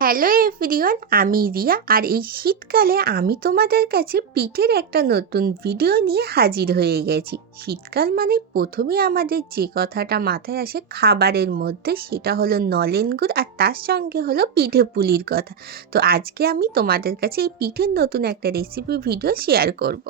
Hello everyone, আমি রিয়া। আর এই শীতকালে আমি তোমাদের কাছে পিঠের একটা নতুন ভিডিও নিয়ে হাজির হয়ে গেছি। শীতকাল মানে প্রথমে আমাদের যে কথাটা মাথায় আসে খাবারের মধ্যে, সেটা হলো নলেন গুড়, আর তার সঙ্গে হলো পিঠে পুলির কথা। তো আজকে আমি তোমাদের কাছে এই পিঠের নতুন একটা রেসিপি ভিডিও শেয়ার করব।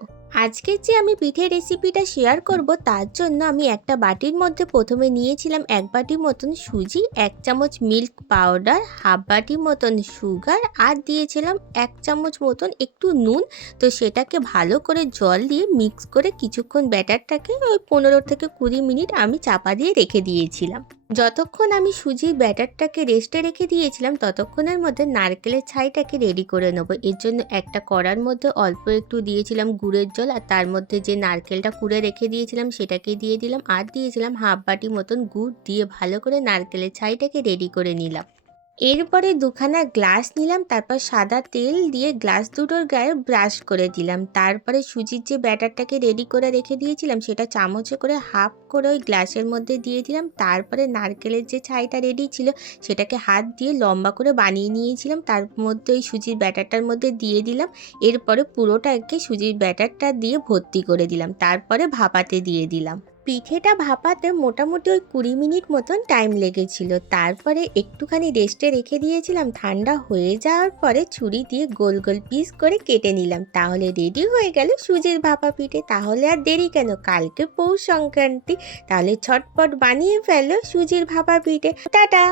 আজকে যে আমি পিঠের রেসিপিটা শেয়ার করব, তার জন্য আমি একটা বাটির মধ্যে প্রথমে নিয়েছিলাম 1 বাটি মতন সুজি, 1 চামচ মিল্ক পাউডার, হাফ বাটি মতন সুগার, আর দিয়েছিলাম 1 চামচ মতন একটু নুন। তো সেটাকে ভালো করে জল দিয়ে মিক্স করে কিছুক্ষণ ব্যাটারটাকে ওই 15 থেকে 20 মিনিট আমি চাপা দিয়ে রেখে দিয়েছিলাম। যতক্ষণ আমি সুজির ব্যাটারটাকে রেস্টে রেখে দিয়েছিলাম, ততক্ষণের মধ্যে নারকেলের ছাইটাকে রেডি করে নেবো। এর জন্য একটা কড়ার মধ্যে অল্প একটু দিয়েছিলাম গুড়ের জল, আর তার মধ্যে যে নারকেলটা কুড়ে রেখে দিয়েছিলাম সেটাকে দিয়ে দিলাম, আর দিয়েছিলাম হাফ বাটি মতন গুড়। দিয়ে ভালো করে নারকেলের ছাইটাকে রেডি করে নিলাম। এরপরে দুখানা গ্লাস নিলাম, তারপর সাদা তেল দিয়ে গ্লাস দুটোর গায়ে ব্রাশ করে দিলাম। তারপরে সুজির যে ব্যাটারটাকে রেডি করে রেখে দিয়েছিলাম সেটা চামচে করে হাফ করে ওই গ্লাসের মধ্যে দিয়ে দিলাম। তারপরে নারকেলের যে ছাইটা রেডি ছিল সেটাকে হাত দিয়ে লম্বা করে বানিয়ে নিয়েছিলাম, তার মধ্যে ওই সুজির ব্যাটারটার মধ্যে দিয়ে দিলাম। এরপরে পুরোটাকে সুজির ব্যাটারটা দিয়ে ভর্তি করে দিলাম, তারপরে ভাপাতে দিয়ে দিলাম। পিঠেটা ভাপাতে মোটামুটি ওই 20 মিনিট মতন টাইম লেগেছিল। তারপরে একটুখানি রেস্টে রেখে দিয়েছিলাম। ঠান্ডা হয়ে যাওয়ার পরে ছুরি দিয়ে গোল গোল পিস করে কেটে নিলাম। তাহলে রেডি হয়ে গেল সুজির ভাপা পিঠে। তাহলে আর দেরি কেন, কালকে পৌষ সংক্রান্তি, তাহলে ছটপট বানিয়ে ফেলো সুজির ভাপা পিঠে। টাটা।